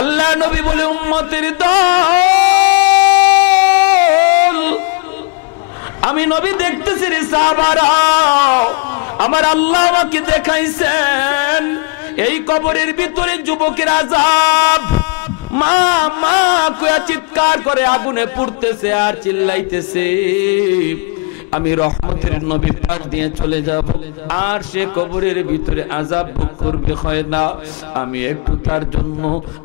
আল্লাহ নবী বলে উম্মতের দল, আমি নবী দেখতেছি রে সাহাবারা, আমার আল্লাহ আমাকে দেখাইছেন এই কবরের ভিতরে যুবকের আযাব। মা মা কইয়া চিৎকার করে আগুনে পুড়তেছে আর চিল্লাইতেছে। আমি রহমতের নবী পাক দিয়ে চলে যাব, আর সে কবরের ভিতরে আযাব ভোগ করবে হয় না। আমি একটু তার জন্য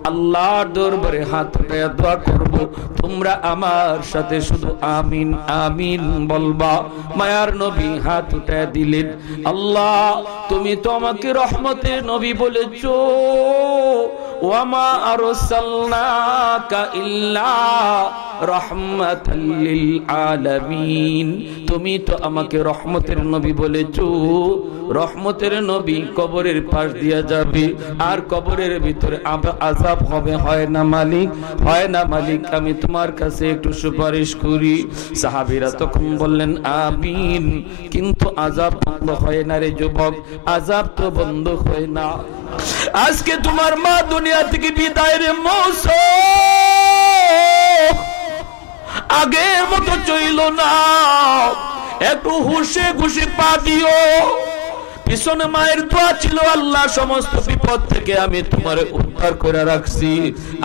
আল্লাহর দরবারে হাত উঠাইয়া দোয়া করব, তোমরা আমার সাথে শুধু আমিন আমিন বলবা। মায়ার নবী হাত উঠাইয়া দিলেন। আল্লাহ, তুমি তো আমাকে রহমতের নবী বলেছো, ওয়ামা আরসালনাকা ইল্লা রাহমাতাল লিল আলামিন। তুমি তো আমাকে রহমতের নবী বলেছো, রহমতের নবী কবরের পাশ দিয়া যাবে আর কবরের ভিতরে আযাব হবে, হয় না মালিক? হয় না মালিক? আমি তোমার কাছে একটু সুপারিশ করি। সাহাবীরা তখন বললেন আমিন। কিন্তু আযাব বন্ধ হয় না রে যুবক, আযাব তো বন্ধ হয় না। আজকে তোমার মা দুনিয়া থেকে বিদায়ের মৌসুম আগের মতো চইল না, একটু হুশে খুশি পা দিও। পিছনে মায়ের দোয়া ছিল, আল্লাহ সমস্ত বিপদ থেকে আমি তোমারে উদ্ধার করে রাখছি।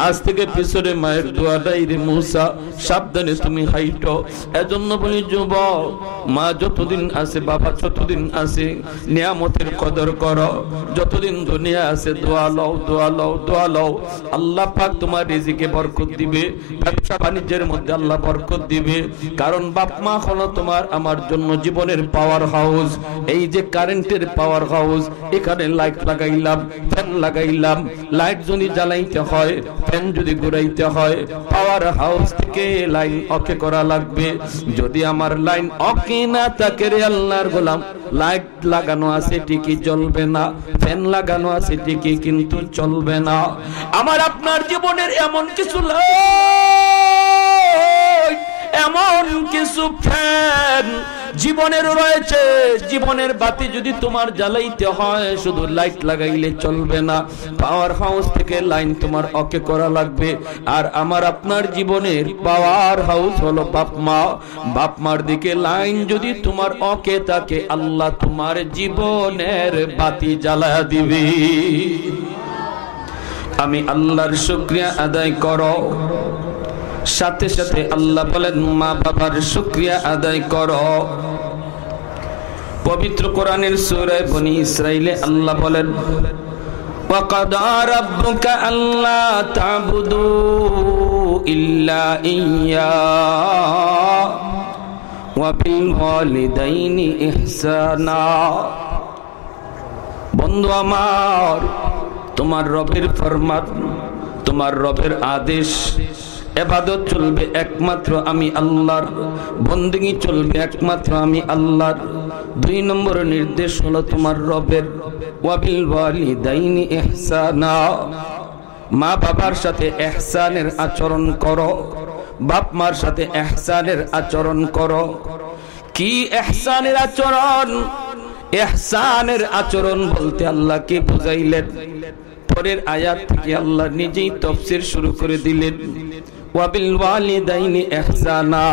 আজ থেকে পিছনে মায়ের দোয়া নাই রে মুসা, সাবধানে তুমি হাইটো। এজন্য বলি যুবক, মা যতদিন আছে, বাবা যতদিন আছে, নিয়ামতের কদর করো। যতদিন দুনিয়া আছে দোয়া লও, দোয়া লও, দোয়া লও। আল্লাহ পাক তোমার রিজিকে বরকত দিবে, ব্যবসা বাণিজ্যের মধ্যে আল্লাহ বরকত দিবে। কারণ বাপ মা হলো তোমার আমার জন্য জীবনের পাওয়ার হাউস। এই যে কারেন্টের পাওয়ার হাউস, এখানে লাইট লাগাইলাম, ফ্যান লাগাইলাম। লাইট যদি জ্বালাইতে হয়, ফ্যান যদি ঘুরাইতে হয়, পাওয়ার হাউস থেকে লাইন অকে করা লাগবে। যদি আমার লাইন অকে না থাকে রে আল্লাহর গোলাম, লাইট লাগানো আছে ঠিকই জ্বলবে না, ফ্যান লাগানো আছে ঠিকই কিন্তু চলবে না। আমার আপনার জীবনের এমন কিছু লাইট, এমন কিছু ফ্যান জীবনের রয়েছে। জীবনের বাতি যদি তোমার জ্বালাইতে হয়, শুধু লাইট লাগাইলে চলবে না, পাওয়ার হাউস থেকে লাইন তোমার অকে করা লাগবে। আর আমার আপনার জীবনের পাওয়ার হাউস হলো বাপ মা। বাপ মার দিকে লাইন যদি তোমার অকে থাকে, আল্লাহ তোমার জীবনের বাতি জ্বালা দিবে। আমি আল্লাহর শুকরিয়া আদায় করো। সাথে সাথে আল্লাহ বলেন মা বাবার শুকরিয়া আদায় করো। পবিত্র কোরআনের সূরা বনি ইসরাইলে আল্লাহ বলেন ওয়াকাদা রাব্বুকা আল্লা তা'বুদু ইল্লা ইয়্যা ওয়া বিল ওয়ালিদাইনি ইহসানা। বন্ধু আমার, তোমার রবের ফরমান, তোমার রবের আদেশ, ইবাদত চলবে একমাত্র আমি আল্লাহর, বন্দেগী চলবে একমাত্র আমি আল্লাহর। 2 নম্বর নির্দেশ হলো তোমার রবের, ওয়াবিল ওয়ালিদাইনি ইহসানা। মা বাবার সাথে ইহসানের আচরণ করো, বাপ মার সাথে ইহসানের আচরণ করো। কি ইহসানের আচরণ? ইহসানের আচরণ বলতে আল্লাহ কি বুঝাইলেন? পরের আয়াত থেকে আল্লাহ নিজেই তাফসীর শুরু করে দিলেন, ওয়াবিল ওয়ালিদাইনি ইহসানা।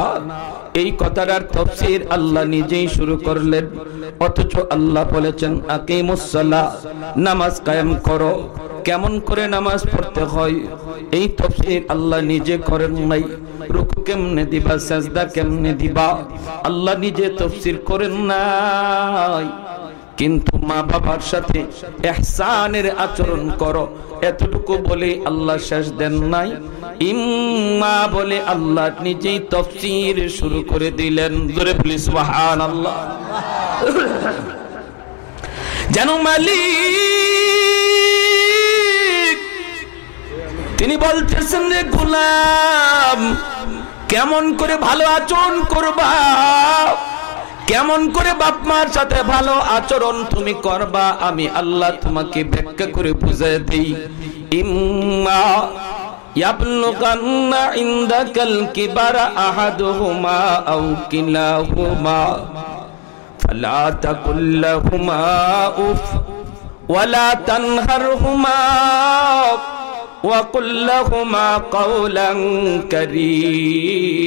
এই কথাটার তাফসীর আল্লাহ নিজেই শুরু করলেন, অথচ আল্লাহ বলেছেন আকিমুস সালাহ, নামাজ কায়েম করো। কেমন করে নামাজ পড়তে হয় এই তাফসীর আল্লাহ নিজে করেন নাই। রুকু কেমনে দিবা, সাজদা কেমনে দিবা, আল্লাহ নিজে তাফসীর করেন নাই। কিন্তু মা বাবার সাথে ইহসানের আচরণ করো, এতটুকু বলে আল্লাহ শেষ দেন নাই। ইম্মা বলে আল্লাহ নিজেই তাফসীর শুরু করে দিলেন। জোরে বলি সুবহানাল্লাহ। যেন মালিক তিনি বলতেছেন রে গোলাম, কেমন করে ভালো আচরণ করবা, কেমন করে বাপ মার সাথে ভালো আচরণ তুমি করবা, আমি আল্লাহ তোমাকে ব্যাখ্যা করে বুঝিয়ে দেই। ইম্মা ইয়াবলুগান্না ইনদাকাল কিবারা আহাদুহুমা আও কিলাহুমা ফালা তাকুল লাহুমা উফ ওয়ালা তানহারহুমা وقل لهما قولا كريما।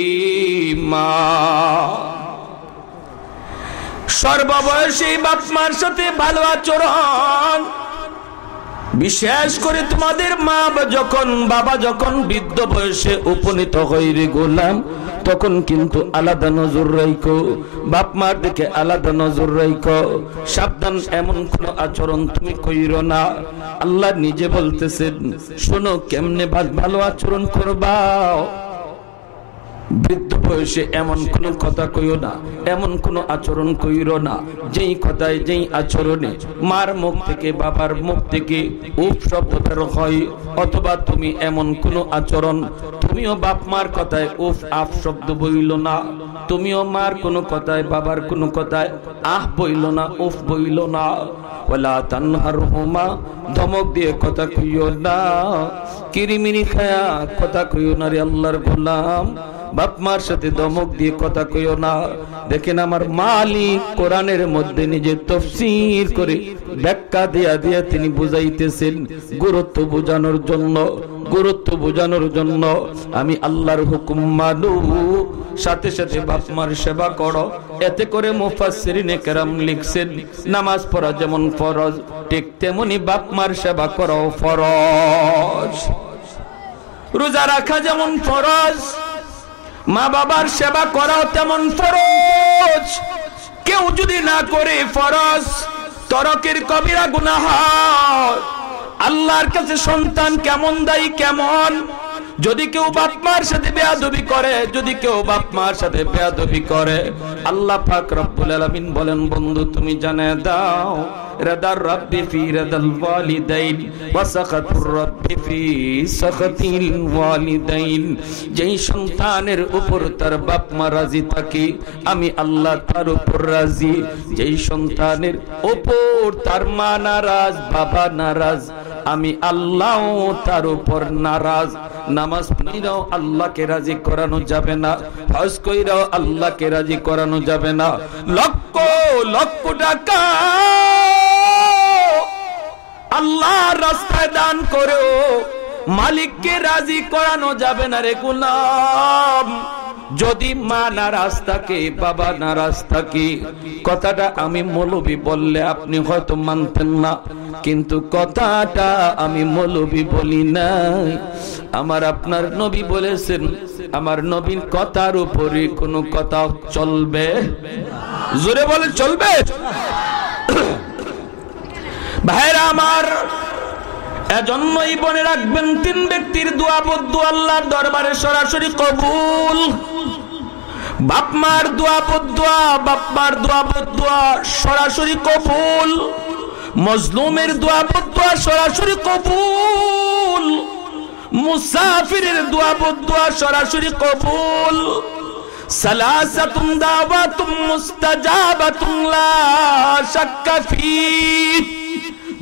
সর্ববয়সী বাপ মার সাথে ভালো আচরণ, বিশেষ করে তোমাদের মা বাবা যখন বৃদ্ধ বয়সে উপনীত হয় রে গোলাম, তখন কিন্তু আলাদা নজর রাখো, বাপ মার দিকে আলাদা নজর রাখো। সাবধান, এমন কোন আচরণ তুমি কইরো না। আল্লাহ নিজে বলতেছেন, শোনো কেমনে ভালো আচরণ করবা। বৃদ্ধ বয়সে এমন কোন কথা কইও না, এমন কোন আচরণ কইরো না যেই কথায় যেই আচরণে মার মুখ থেকে বাবার মুখ থেকে উফ শব্দ বের হয়, অথবা তুমি এমন কোন আচরণ, তুমিও বাপ মার কথায় উফ আফ শব্দ বইল না, তুমিও মার কোন কথায় বাবার কোন কথায় আহ বইল না, উফ বইল না। ওয়ালা তানহারহুমা, ধমক দিয়ে কথা কইও না, কিরিমিরি খায়া কথা কইও না রে আল্লাহর গোলাম। বাপ মার সাথে ধমক দিয়ে কথা কইও না। দেখেন আমার মালিক কোরআনের মধ্যে নিজে তাফসীর করে ব্যাখ্যা দিয়া তিনি বুঝাইতেছেন, গুরুত্ব বোঝানোর জন্য আমি আল্লাহর হুকুম মানো, সাথে সাথে বাপ মার সেবা করো। এতে করে মুফাসসিরিনে কেরাম লিখছেন, নামাজ পড়া যেমন ফরজ, ঠিক তেমনি বাপ মার সেবা করো ফরজ। রোজা রাখা যেমন ফরজ, মা বাবার সেবা করাও তেমন ফরজ। কেউ যদি না করে ফরজ, তরকের কবিরা গুনাহ। আল্লাহর কাছে সন্তান কেমন দায়ী, কেমন যদি কেউ বাপ মার সাথে বেয়াদবি করে, আল্লাহ পাক রব্বুল আলামিন বলেন, বন্ধু তুমি জানিয়ে দাও, রাদার রাব্বি ফি রাদাল ওয়ালিদাইন ওয়া সাখাতুর রাব্বি ফি সাখাতিল ওয়ালিদাইন। যেই সন্তানের উপর তার বাপ মা রাজি থাকে, আমি আল্লাহ তার উপর রাজি। যেই সন্তানের উপর তার মা নারাজ, বাবা নারাজ, আমি আল্লাহ তার উপর নারাজ। নামাজ পড়িরাও আল্লাহকে রাজি করানো যাবে না, হজ কইরাও আল্লাহকে রাজি করানো যাবে না। লক্ষ লক্ষ টাকা আল্লাহর রাস্তায় দান করেও মালিককে রাজি করানো যাবে না রে গোলাম। যদি মা নারাজ থাকে, বাবা নারাজ থাকে, কথাটা আমি মৌলবী বললে আপনি হয়তো মানতেন না, কিন্তু কথাটা আমি মৌলবী বলি নাই, আমার আপনার নবী বলেছেন। আমার নবীর কথার উপরে কোনো কথা চলবে? জোরে বলে চলবে? ভাইরা আমার, এজন্যই বনে রাখবেন, তিন ব্যক্তির দোয়া বদ্দু আল্লাহর দরবারে সরাসরি কবুল। বাপ মার দোয়া বদ্দুয়া সরাসরি কবুল। মজলুমের দোয়া বদ্দুয়া সরাসরি কবুল। মুসাফিরের দোয়া বদ্দুয়া সরাসরি কবুল। সালাসাতুন দাওয়াতুম মুস্তাজাবাতুন লা শাক্কা ফি,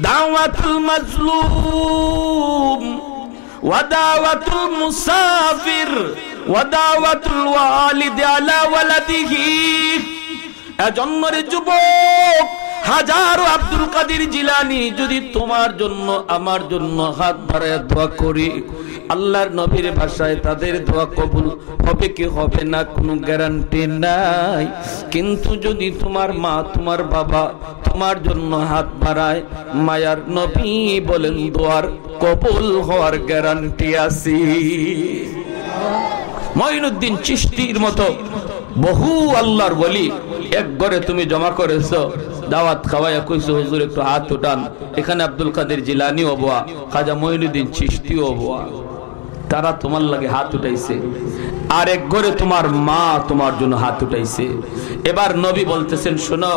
দাওয়াতুল মাজলুম ওয়া দাওয়াতুল মুসাফির ওয়া দাওয়াতুল ওয়ালিদ আলা ওয়ালাদিহি। এজন্যরে যুবক, হাজারো আব্দুল কাদের জিলানী যদি তোমার জন্য আমার জন্য হাত বাড়ায় দোয়া করি, আল্লাহর নবীর ভাষায় তাদের দোয়া কবুল হবে কি হবে না কোনো গ্যারান্টি নাই। কিন্তু যদি তোমার মা তোমার বাবা তোমার জন্য হাত বাড়ায়, মায়ার নবী বলেন দোয়ার কবুল হওয়ার গ্যারান্টি আছে। মঈনুদ্দিন চিশতির মতো বহু আল্লাহর ওলি এক ঘরে তুমি জমা করেছো, দাওয়াত খাওয়াইয়া কইছো হুজুর একটু হাত উঠান, এখানে আব্দুল কাদের জিলানী ওয়া খাজা মঈনুদ্দিন চিশতি ওয়া, তারা তোমার লাগে হাত উঠাইছে। আর এক ঘরে তোমার মা তোমার জন্য হাত উঠাইছে। এবার নবী বলতেছেন, শোনো,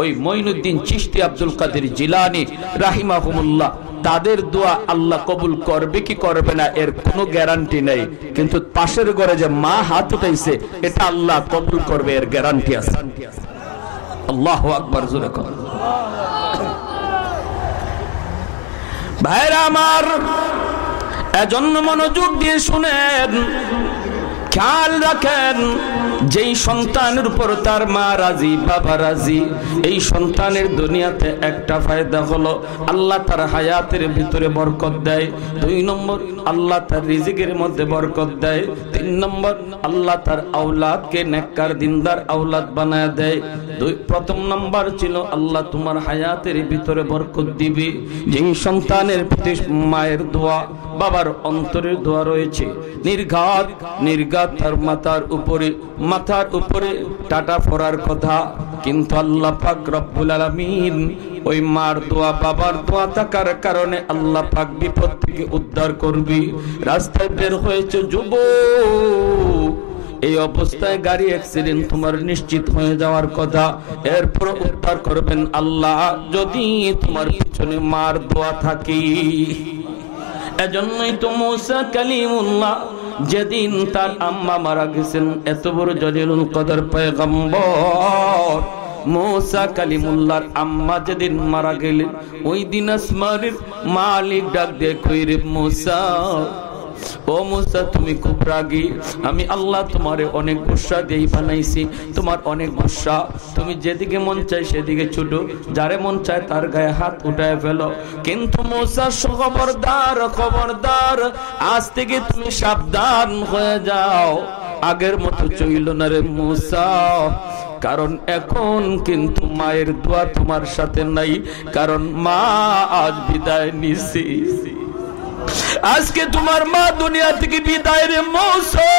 ওই মঈনুদ্দিন চিশতি আব্দুল কাদের জিলানী রাহিমাহুমুল্লাহ, তাদের দোয়া আল্লাহ কবুল করবে কি করবে না এর কোনো গ্যারান্টি নেই, কিন্তু পাশের ঘরে যে মা হাত উঠাইছে এটা আল্লাহ কবুল করবে এর গ্যারান্টি আছে। আল্লাহু আকবার, জোরে কর। ভাইরা আমার, এজন্য মনোযোগ দিয়ে শুনেন, খেয়াল রাখেন, যেই সন্তানের উপর তার মা রাজি, বাবা রাজি, এই সন্তানের দুনিয়াতে একটা ফায়দা হলো আল্লাহ তার হায়াতের ভিতরে বরকত দেয়। 2 নম্বর, আল্লাহ তার রিজিকের মধ্যে বরকত দেয়। 3 নম্বর, আল্লাহ তার আওলাদকে নেককার দিনদার আওলাদ বানায় দেয়। প্রথম নম্বর ছিল আল্লাহ তোমার হায়াতের ভিতরে বরকত দিবে। যেই সন্তানের প্রতি মায়ের দোয়া, বাবার অন্তরের দোয়া রয়েছে, নির্ঘাত নির্ঘাত তার মাথার উপরে টাটা পড়ার কথা, কিন্তু আল্লাহ পাক রব্বুল আলামিন ওই মার দোয়া, বাবার দোয়া থাকার কারণে আল্লাহ পাক বিপদ থেকে উদ্ধার করবি। রাস্তায় বের হয়েছে যুবক, এই অবস্থায় গাড়ি অ্যাক্সিডেন্ট তোমার নিশ্চিত হয়ে যাওয়ার কথা, এরপর উদ্ধার করবেন আল্লাহ যদি তোমার পিছনে মার দোয়া থাকে। এজন্যই তো মুসা কালিমুল্লাহ যেদিন তার আম্মা মারা গেছেন, এত বড় জলিলুল কদর পয়গম্বর মুসা কালিমুল্লাহর আম্মা যেদিন মারা গেলেন, ওই দিন আসমানের মালিক ডাক দিয়ে কইরে, মুসা, ও মুসা তুমি খুব রাগী, আমি আল্লাহ তোমারে অনেক গুসা দিয়ে বানাইছি, তোমার অনেক গুসা, তুমি যেদিকে মন চায় সেদিকে ছুটো, যারে মন চায় তার গায়ে হাত উঠায় ফেলো। কিন্তু মুসা খবরদার, খবরদার, আজ থেকে তুমি সাবধান হয়ে যাও, আগের মতো চইল না রে মুসা, কারণ এখন কিন্তু মায়ের দোয়া তোমার সাথে নাই, কারণ মা আজ বিদায় নিছি। আজকে তোমার মা দুনিয়া থেকে বিদায় রে মুসা,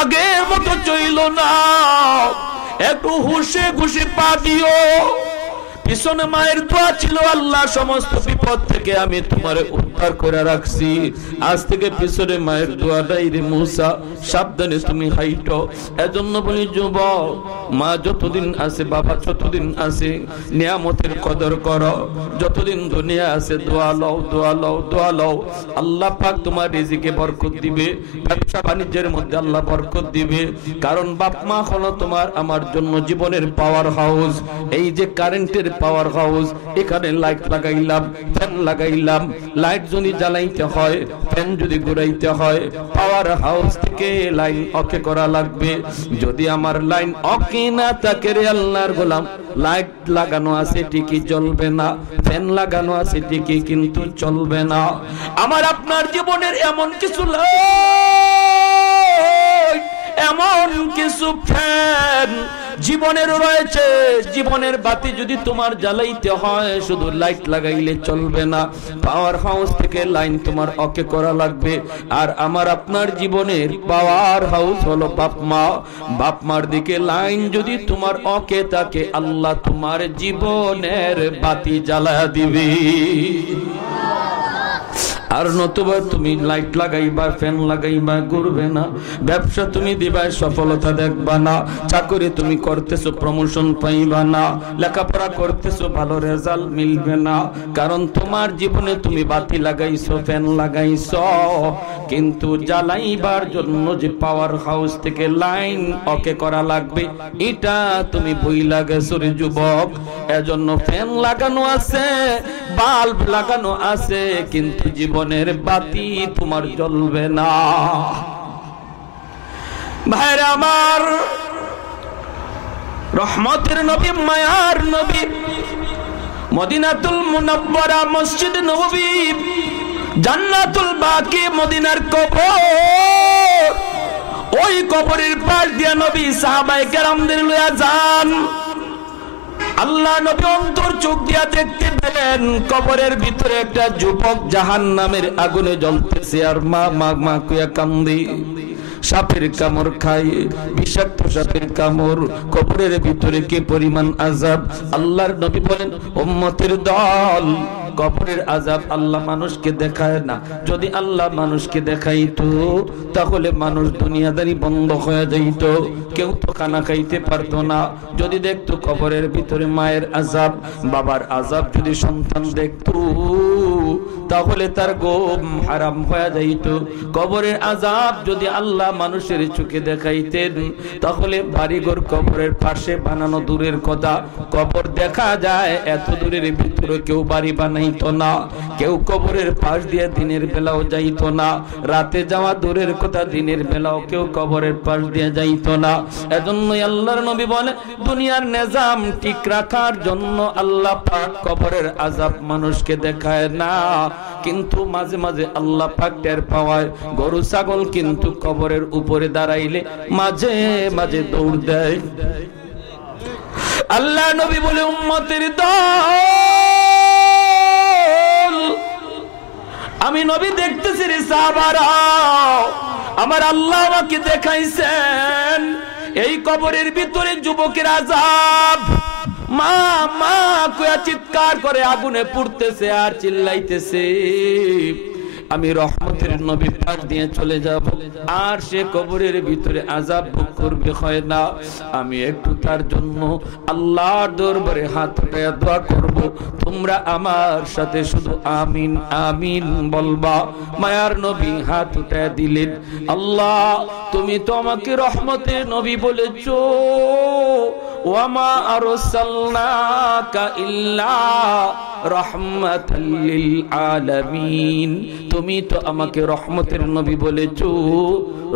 আগের মতো চইল না, একটু হুশে খুশি পা দিও। পিছনে মায়ের দোয়া ছিল, আল্লাহ সমস্ত বিপদ থেকে আমি তোমারে উদ্ধার করে রাখছি, আজ থেকে পিছনে মায়ের দোয়াটাই রে মুসা, সাবধানে তুমি হাইটো। এজন্য বলি যুবক, মা যতদিন আছে, বাবা যতদিন আছে, নিয়ামতের কদর করো, যতদিন দুনিয়া আছে দোয়া লও, দোয়া লও, দোয়া লও, আল্লাহ পাক তোমার রিজিকে বরকত দিবে, ব্যবসা বাণিজ্যের মধ্যে আল্লাহ বরকত দিবে। কারণ বাপ মা হলো তোমার আমার জন্য জীবনের পাওয়ার হাউস। এই যে কারেন্টের পাওয়ার হাউস, এখানে লাইট লাগাইলাম, ফ্যান লাগাইলাম, লাইট যদি জ্বালাইতে হয়, ফ্যান যদি ঘুরাইতে হয়, পাওয়ার হাউস থেকে লাইন অকে করা লাগবে। যদি আমার লাইন অকে না থাকে রে আল্লাহর গোলাম, লাইট লাগানো আছে ঠিকই জ্বলবে না, ফ্যান লাগানো আছে ঠিকই কিন্তু চলবে না। আমার আপনার জীবনের এমন কিছু লাইট, এমন কিছু ফ্যান জীবনের রয়েছে, জীবনের বাতি যদি তোমার জ্বালাইতে হয় শুধু লাইট লাগাইলে চলবে না, পাওয়ার হাউস থেকে লাইন তোমার অকে করা লাগবে। আর আমার আপনার জীবনের পাওয়ার হাউস হলো বাপ মা। বাপ মার দিকে লাইন যদি তোমার অকে থাকে, আল্লাহ তোমার জীবনের বাতি জ্বালা দিবে। আর নতুবা তুমি লাইট লাগাইবা, ফ্যান লাগাইবা, ঘুরবে না। ব্যবসা তুমি দিবা, সফলতা দেখবা না। চাকরি তুমি করতেছো, প্রমোশন পাইবা না। লেখাপড়া করতেছো, ভালো রেজাল্ট মিলবে না। কারণ তোমার জীবনে তুমি বাতি লাগাইছো, ফ্যান লাগাইছো, কিন্তু জ্বালাইবার জন্য যে পাওয়ার হাউস থেকে লাইন ওকে করা লাগবে, এটা তুমি ভুইলা গেছো রে যুবক। এজন্য ফ্যান লাগানো আছে, বাল্ব লাগানো আছে, কিন্তু জীবনের বাতি তোমার জ্বলবে না। ভাইরা আমার, রহমতের নবী, মায়ার নবী, মদিনাতুল মুনাওয়ারা, মসজিদ নববী, জান্নাতুল বাকি, মদিনার কবর, ওই কবরের পাশ দিয়া নবী সাহাবায়ে কেরামদের লইয়া যান। আল্লাহ নবী অন্তর চোখ দিয়া দেখতে পেলেন কবরের ভিতরে একটা যুবক জাহান্নামের আগুনে জ্বলতেছে, আর মা মা মা কইয়া কান্দে। সাপের কামড় খায়, বিষাক্ত সাপের কামড়, কবরের ভিতরে কি পরিমাণ আযাব। আল্লাহর নবী বলেন, উম্মতের দল, কবরের আযাব আল্লাহ মানুষকে দেখায় না। যদি আল্লাহ মানুষকে দেখাইতো তাহলে মানুষ দুনিয়াদারি বন্ধ হয়ে যাইত, কেউ তো খানা খাইতে পারতো না। যদি দেখতো কবরের ভিতরে মায়ের আযাব, বাবার আযাব যদি সন্তান দেখতো তাহলে তার ঘুম হারাম হয়ে যাইত। কবরের আযাব যদি আল্লাহ মানুষের চোখে দেখাইতেন তাহলে বাড়িঘর কবরের পাশে বানানো দূরের কথা, কবর দেখা যায় এত দূরের ভিতরে কেউ বাড়ি বানাইতো না, কেউ কবরের পাশ দিয়ে দিনের বেলাও যাইতো না, রাতে যাওয়া দূরের কথা দিনের বেলাও কেউ কবরের পাশ দিয়ে যাইতো না। এজন্যই আল্লাহর নবী বলে দুনিয়ার নিজাম ঠিক রাখার জন্য আল্লাহ পাক কবরের আযাব মানুষকে দেখায় না, কিন্তু মাঝে মাঝে আল্লাহ পাক টের পাওয়ায় গরু ছাগল কিন্তু কবরের উপরে দাঁড়াইলে মাঝে মাঝে দৌড় দেয়। আল্লাহ নবী বলে উম্মতের দল, আমি নবী দেখতেছি রে সাহাবারা, আমার আল্লাহ আমাকে দেখাইছেন এই কবরের ভিতরে যুবকের আযাব। মা মা কইয়া চিৎকার করে আগুনে পুড়তেছে আর চিল্লাইতেছে। আমি রহমতের নবী পাক দিয়ে চলে যাব, আর সে কবরের ভিতরে আযাব ভোগ করবে হয় না। আমি একটু তার জন্য আল্লাহর দরবারে হাত উঠাইয়া দোয়া করব, তোমরা আমার সাথে শুধু আমিন আমিন বলবা। মায়ার নবী হাত উঠাইয়া দিলেন। আল্লাহ তুমি তো আমাকে রহমতের নবী বলেছো, ওয়ামা আরসালনাকা ইল্লা রাহমাতাল লিল আলামিন, তুমি তো আমাকে রহমতের নবী বলেছো।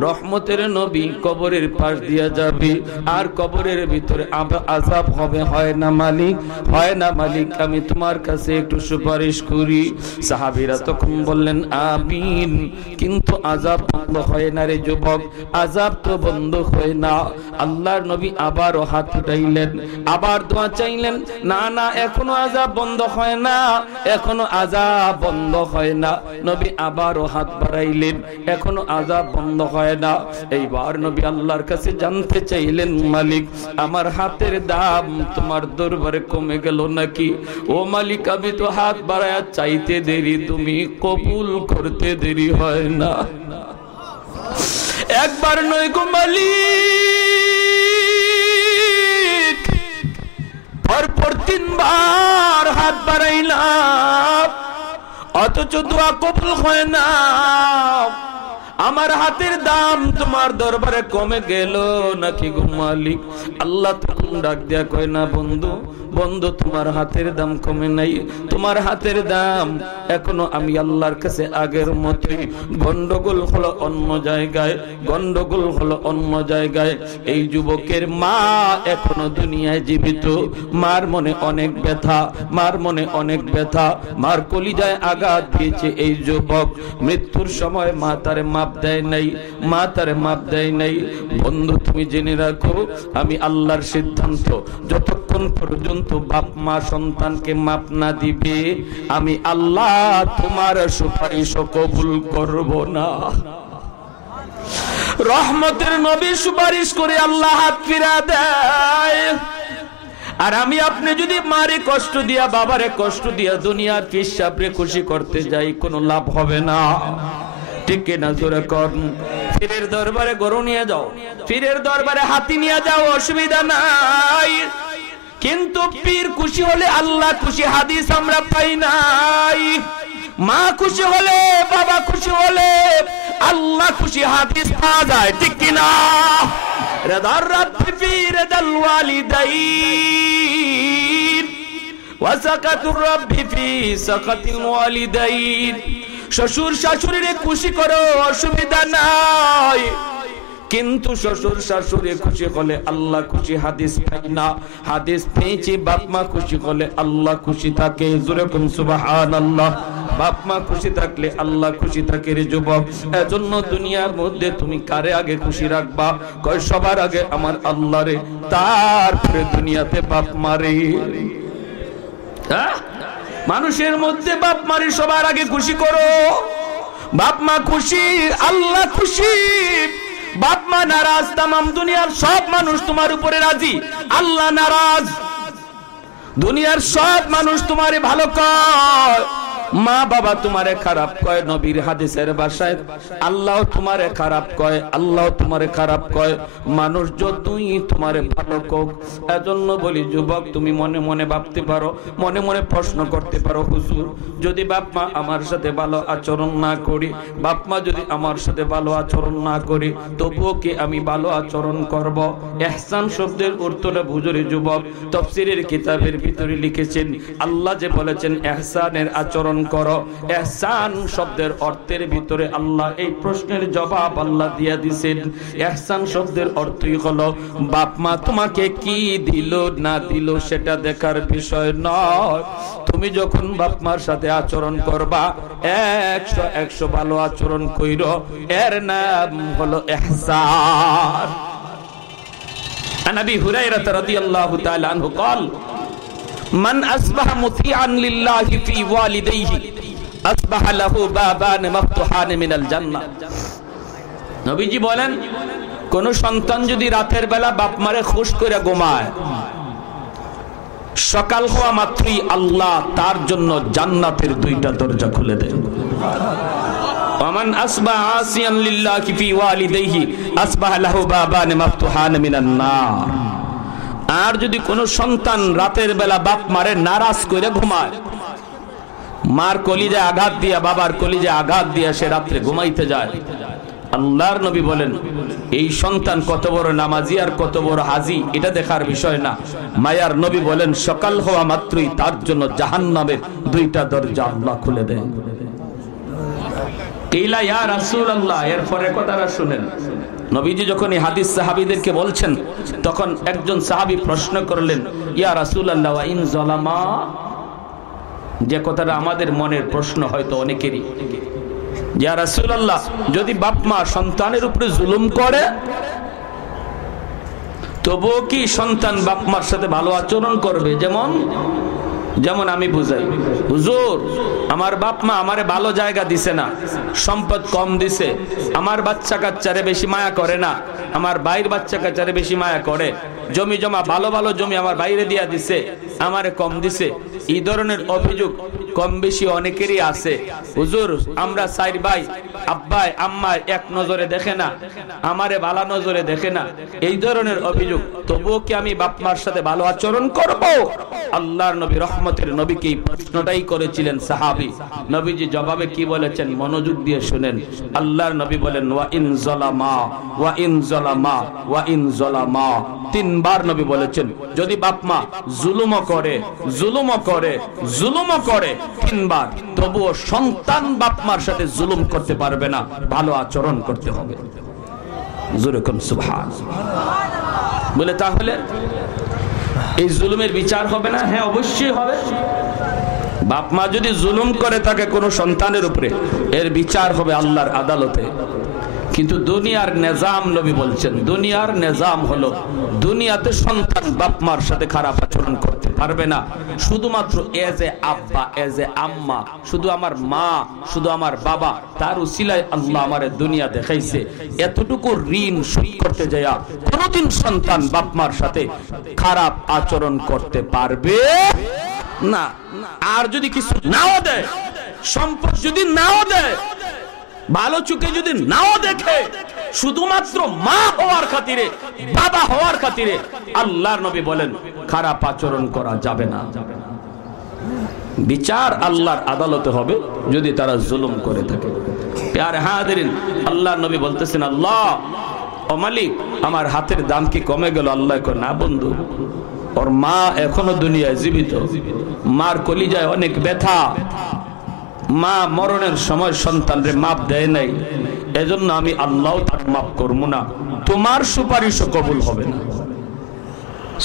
রহমতের নবী কবরের পাশ দিয়া যাবে আর কবরের ভিতরে আযাব হবে, হয় না মালিক, হয় না মালিক, আমি তোমার কাছে একটু সুপারিশ করি। সাহাবীরা তখন বললেন আমিন, কিন্তু আযাব বন্ধ হয় না রে যুবক, আযাব তো বন্ধ হয় না। আল্লাহর নবী আবারও হাত উঠাইলেন, আবার দোয়া চাইলেন, না না এখনো আযাব বন্ধ হয় না, এখনো আযাব বন্ধ হয় না। নবী আবারও হাত বাড়াইলেন, এখনো আযাব বন্ধ হয় না। এইবার নবী আল্লাহর কাছে জানতে চাইলেন, মালিক আমার হাতের দাম তোমার দরবারে কমে গেল নাকি? ও মালিক আমি তো হাত বাড়ায়া চাইতে দেরি, তুমি কবুল করতে দেরি হয় না। একবার নয় গো মালিক, পরপর 3 বার হাত বাড়াইলাম অথচ দোয়া কবুল হয় না। আমার হাতের দাম তোমার দরবারে কমে গেল নাকি গো মালিক? আল্লাহ তখন ডাক দিয়া কয়, না বন্ধু, বন্ধু তোমার হাতের দাম কমে নাই, তোমার হাতের দাম এখনো আমি আল্লাহর কাছে আগের মতোই। গন্ডগোল হলো অন্য জায়গায়, গন্ডগোল হলো অন্য জায়গায়। এই যুবকের মা এখনো দুনিয়ায় জীবিত, মার মনে অনেক ব্যথা, মার মনে অনেক ব্যথা, মার কলিজায় আঘাত দিয়েছে এই যুবক। মৃত্যুর সময় মা তারে মাপ দেয় নাই, মা তারে মাপ দেয় নাই। বন্ধু তুমি জেনে রাখো, আমি আল্লাহর সিদ্ধান্ত, যতক্ষণ পর্যন্ত বাপ মা সন্তানকে মাপ না দিবে আমি আল্লাহ তোমার সুপারিশ কবুল করব না। রহমতের নবী সুপারিশ করে আল্লাহ হাত ফিরা দেয়। আর আমি আপনি যদি মারে কষ্ট দিয়া, বাবারে কষ্ট দিয়া দুনিয়ার পিসাবরে খুশি করতে যাই, কোনো লাভ হবে না। ঠিক না? জোরে কর। পীরের দরবারে গরু নিয়ে যাও, পীরের দরবারে হাতি নিয়ে যাও, অসুবিধা নাই, কিন্তু পীর খুশি হলে আল্লাহ খুশি হাদিস আমরা পাই নাই। মা খুশি হলে, বাবা খুশি হলে আল্লাহ খুশি হাদিস পাওয়া যায়, ঠিক কি না? রিদার রাব্বি ফি রিদাল ওয়ালিদাইন ওয়া সাকাতুর রাব্বি ফি সাকাতিল ওয়ালিদাইন। শ্বশুর শাশুড়িরে খুশি করো, অসুবিধা নাই, কিন্তু শ্বশুর শাশুড়ি খুশি হলে আল্লাহ খুশি হাদিস পাই না। হাদিস পেয়েছি বাপ মা খুশি হলে আল্লাহ খুশি থাকে। জোরে কোন সুবহানাল্লাহ। বাপ মা খুশি থাকলে আল্লাহ খুশি থাকে রে যুবক। এজন্য দুনিয়ার মধ্যে তুমি কারে আগে খুশি রাখবা? কয় সবার আগে আমার আল্লাহ রে, তারপরে দুনিয়াতে বাপ মারে। হ্যাঁ, মানুষের মধ্যে বাপ মারে সবার আগে খুশি করো। বাপ মা খুশি, আল্লাহ খুশি। বাপ মা নারাজ, তামাম দুনিয়ার সব মানুষ তোমার উপরে রাজি, আল্লাহ নারাজ। দুনিয়ার সব মানুষ তোমারে ভালো কয়, মা বাবা তোমারে খারাপ কয়, নবীর হাদিসের ভাষায় আল্লাহ তোমারে খারাপ কয়, আল্লাহ তোমারে খারাপ কয়, মানুষ যতই তোমারে ভালো কোক। এজন্য বলি যুবক, তুমি মনে মনে ভাবতে পারো, মনে মনে প্রশ্ন করতে পারো, হুজুর যদি বাপ মা আমার সাথে ভালো আচরণ না করি, বাপ মা যদি আমার সাথে ভালো আচরণ না করি, তবুও কি আমি ভালো আচরণ করব? ইহসান শব্দের অর্থটা বুঝরে যুবক। তাফসীরের কিতাবের ভিতরে লিখেছেন, আল্লাহ যে বলেছেন ইহসানের আচরণ করো, ইহসান শব্দের অর্থের ভিতরে আল্লাহ এই প্রশ্নের জবাব আল্লাহ দিয়ে দিয়েছেন। ইহসান শব্দের অর্থই হলো বাপ মা তোমাকে কি দিল না দিল সেটা দেখার বিষয় নয়। তুমি যখন বাপ মার সাথে আচরণ করবা 100 ভালো আচরণ কইরো, এর নাম হলো ইহসান। নবী হুরায়রা রাদিয়াল্লাহু তাআলা আনহু قال من أصبح مطيعا لله في والديه أصبح له بابان مفتوحان من الجنة। নবীজি বলেন, কোন সন্তান যদি রাতের বেলা বাপ মারে খুশ করে ঘুমায়, সকাল হওয়া মাত্রই আল্লাহ তার জন্য জান্নাতের 2টা দরজা খুলে দেন। ওমান আসবাহা আসিয়ান লিল্লাহি ফি ওয়ালিদাইহি আসবাহা লাহু বাবান মাফতুহান মিনান নার। আর যদি কোন সন্তান রাতের বেলা বাপ মারে নারাজ করে ঘুমায়, মার কলিজায় আঘাত দিয়া বাবার কলিজায় আঘাত দিয়া সে রাত্রে ঘুমাইতে যায়, আল্লাহর নবী বলেন এই সন্তান কত বড় নামাজি আর কত বড় হাজি এটা দেখার বিষয় না। মায়ার নবী বলেন সকাল হওয়া মাত্রই তার জন্য জাহান্নামের 2টা দরজা আল্লাহ খুলে দেন। কিলা ইয়া রাসূলুল্লাহ, এরপরে কথাটা শুনেন। নবীজি যখন এই হাদিস সাহাবীদেরকে বলছেন, তখন একজন সাহাবী প্রশ্ন করলেন, ইয়া রাসূলুল্লাহ ওয়া ইন যালামা, যে কথাটা আমাদের মনের প্রশ্ন হয়তো অনেকেরই, ইয়া রাসূলুল্লাহ যদি বাপ মা সন্তানের উপরে জুলুম করে, তবুও কি সন্তান বাপ মার সাথে ভালো আচরণ করবে? যেমন আমি বুঝাই, হুজুর আমার বাপ মা আমারে ভালো জায়গা দিছে না, সম্পদ কম দিছে, আমার বাচ্চা কাচ্চারে বেশি মায়া করে না, আমার ভাইয়ের বাচ্চা কাচ্চারে বেশি মায়া করে, জমি জমা ভালো ভালো জমি আমার বাইরে দিয়া দিছে, আমারে কম দিছে। এই ধরনের অভিযোগ কম বেশি অনেকেরই আছে। হুজুর আমরা 4 ভাই, আব্বাই আম্মাই এক নজরে দেখে না, আমারে ভালো নজরে দেখে না, এই ধরনের অভিযোগ, তবুও কি আমি বাপ মার সাথে ভালো আচরণ করব? আল্লাহর নবী রহমতের নবীকে এই প্রশ্নটাই করেছিলেন সাহাবী। নবীজি জবাবে কি বলেছেন মনোযোগ দিয়ে শুনেন। আল্লাহর নবী বলেন ওয়া ইন যালামা ওয়া ইন যালামা ওয়া ইন যালামা, 3 বার নবী বলেছেন যদি বাপ মা জুলুমও করে 3 বার, তবুও সন্তান বাপ মার সাথে জুলুম করতে পারবে না, ভালো আচরণ করতে হবে। জোরে কোন সুবহানাল্লাহ। বলে তাহলে এই জুলুমের বিচার হবে না? হ্যাঁ অবশ্যই হবে। বাপ মা যদি জুলুম করে থাকে কোন সন্তানের উপরে, এর বিচার হবে আল্লাহর আদালতে। কিন্তু দুনিয়ার নিজাম, নবী বলছেন দুনিয়ার নিজাম হলো দুনিয়াতে সন্তান বাপ মার সাথে খারাপ আচরণ করতে পারবে না, শুধুমাত্র এজ এ আব্বা এজ এ আম্মা, শুধু আমার মা শুধু আমার বাবা, তার উসিলায় আল্লাহ আমারে দুনিয়া দেখাইছে, এতটুকু ঋণ শোধ করতে যায়া কোনদিন সন্তান বাপ মার সাথে খারাপ আচরণ করতে পারবে না। আর যদি কিছু নাও দেয়, সম্পদ যদি নাও দেয়, ভালো চোখে যদি নাও দেখে, শুধুমাত্র মা হওয়ার খাতিরে বাবা হওয়ার খাতিরে আল্লাহর নবী বলেন খারাপ আচরণ করা যাবে না। বিচার আল্লাহর আদালতে হবে যদি তারা জুলুম করে থাকে। প্যারে হাজিরিন, আল্লাহর নবী বলতেছেন আল্লাহ ও মালিক আমার হাতের দাম কি কমে গেল? আল্লাহ কয় না বন্ধু, ওর মা এখনো দুনিয়ায় জীবিত, মার কলিজায় অনেক ব্যথা, মা মরণের সময় সন্তানরে মাপ দেয় নাই, এজন্য আমি আল্লাহ তার মাপ করবো না, তোমার সুপারিশও কবুল হবে না।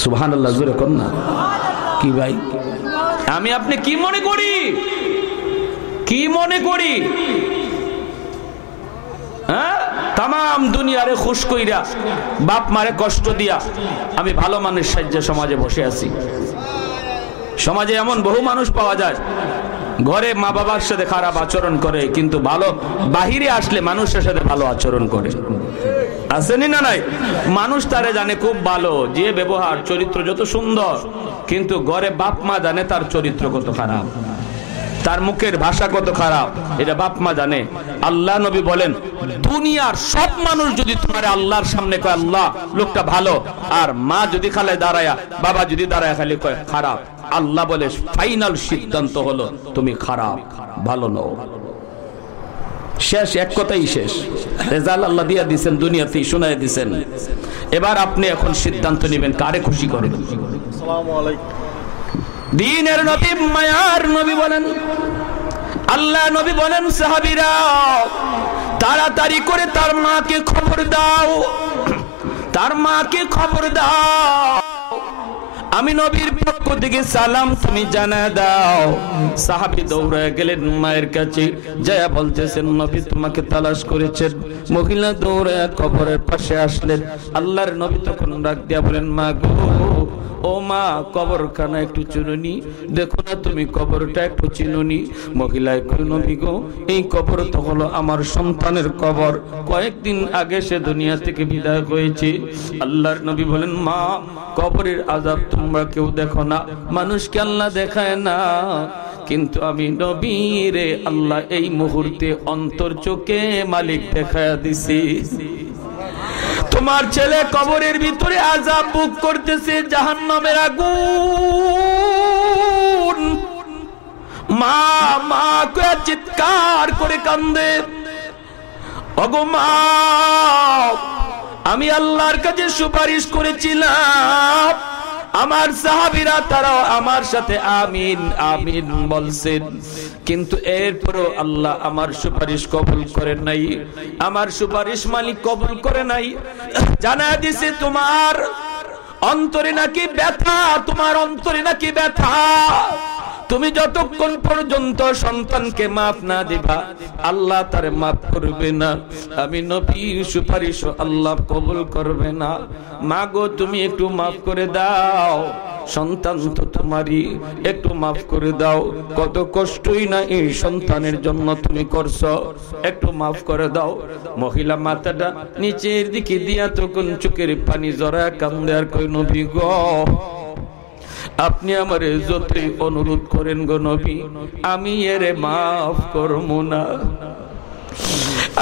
সুবহানাল্লাহ, জোরে কোন না। কি ভাই আমি আপনি কি মনে করি হ্যাঁ, তাম দুনিয়ারে খুশ কইরা বাপ মারে কষ্ট দিয়া আমি ভালো মানুষ সাহায্যে সমাজে বসে আছি। সমাজে এমন বহু মানুষ পাওয়া যায় ঘরে মা বাবার সাথে খারাপ আচরণ করে, কিন্তু ভালো বাহিরে আসলে মানুষের সাথে ভালো আচরণ করে। আসেনি না নাই? মানুষ তারে জানে খুব ভালো, যে ব্যবহার চরিত্র যত সুন্দর, কিন্তু ঘরে বাপ মা জানে তার চরিত্র কত খারাপ। তার মুখের ভাষা কত খারাপ এটা বাপ মা জানে। আল্লাহ নবী বলেন দুনিয়ার সব মানুষ যদি তোমার আল্লাহর সামনে কয় আল্লাহ লোকটা ভালো, আর মা যদি খালে দাঁড়ায়া বাবা যদি দাঁড়ায়া খালি কয় খারাপ, আল্লাহ বলে ফাইনাল সিদ্ধান্ত হলো তুমি খারাপ, ভালো নও। শেষ, এক কথাই শেষ। রেজাল্ট আল্লাহ দিয়া দিয়েছেন, দুনিয়াতেই শোনায় দিয়েছেন। এবার আপনি এখন সিদ্ধান্ত নেবেন কারে খুশি করেন। আসসালামু আলাইকুম। দ্বীনের নবী মায়ার নবী বলেন, আল্লাহ নবী বলেন সাহাবীরা তাড়াতাড়ি করে তার মাকে খবর দাও, তার মাকে খবর দাও, আমি নবীর পক্ষ থেকে সালাম তুমি জানা দাও। সাহাবী দৌড়ে গেলেন মায়ের কাছে, যায় বলতেছেন নবী তোমাকে তালাশ করেছেন। মহিলা দৌড়ে কবরের পাশে আসলেন। আল্লাহর নবী তখন ডাক দিয়া বলেন মা গো, ও মা কবরখানা একটু চিনুনি, দেখো না তুমি কবরটা একটু চিনুনি। মহিলায় কই নবী গো এই কবর তো হলো আমার সন্তানের কবর, কয়েকদিন আগে সে দুনিয়া থেকে বিদায় হয়েছে। আল্লাহর নবী বলেন মা কবরের আযাব তোমরা কেউ দেখো না, মানুষকে আল্লাহ দেখায় না, কিন্তু আমি নবীরে আল্লাহ এই মুহূর্তে অন্তর চোখে মালিক দেখায়া দিছি। তোমার ছেলে কবরের ভিতরে আযাব ভোগ করতেছে, জাহান্নামের আগুন। মা মা কয়ে চিৎকার করে কান্দে, ওগো মা আমি আল্লাহর কাছে সুপারিশ করেছিলাম, আমার সাহাবীরা তারাও আমার সাথে আমিন আমিন বলছেন, কিন্তু এরপরও আল্লাহ আমার সুপারিশ কবুল করে নাই, আমার সুপারিশ মালিক কবুল করে নাই। জানা দিছে তোমার অন্তরে নাকি ব্যথা, তোমার অন্তরে নাকি ব্যথা। তুমি যতক্ষণ পর্যন্ত সন্তানকে মাফ না দিবা আল্লাহ তারে মাফ করবে না, আমি নবীর সুপারিশ আল্লাহ কবুল করবে না। মা গো তুমি একটু মাফ করে দাও, সন্তান তো তোমারই, একটু মাফ করে দাও, কত কষ্টই না এই সন্তানের জন্য তুমি করছো, একটু মাফ করে দাও। মহিলা মাথাটা নিচের দিকে দিয়া তখন চোখের পানি জড়ায় কান্দে আর কই নবী গো আপনি আমারে যতই অনুরোধ করেন গো নবী আমি এরে মাফ করব না।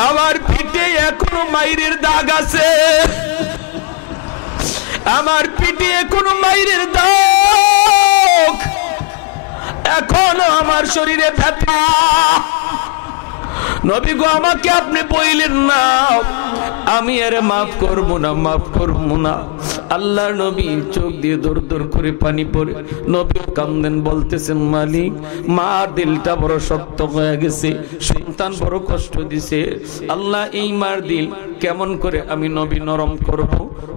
আমার পিঠে এখনো মাইরের দাগ আছে, আমার পিঠে এখনো মাইরের দাগ, এখনো আমার শরীরে ব্যথা। নবী গো আমাকে আপনি বইলেন না আমি এর মাফ করব না, মাফ করব না। আল্লাহর নবী চোখ দিয়ে দর দর করে পানি পড়ে, নবী কান্দেন বলতেছেন মালিক মার দিলটা বড় শক্ত হয়ে গেছে, সন্তান বড় কষ্ট দিছে, আল্লাহ এই মার দিল কেমন করে আমি নবী নরম করব,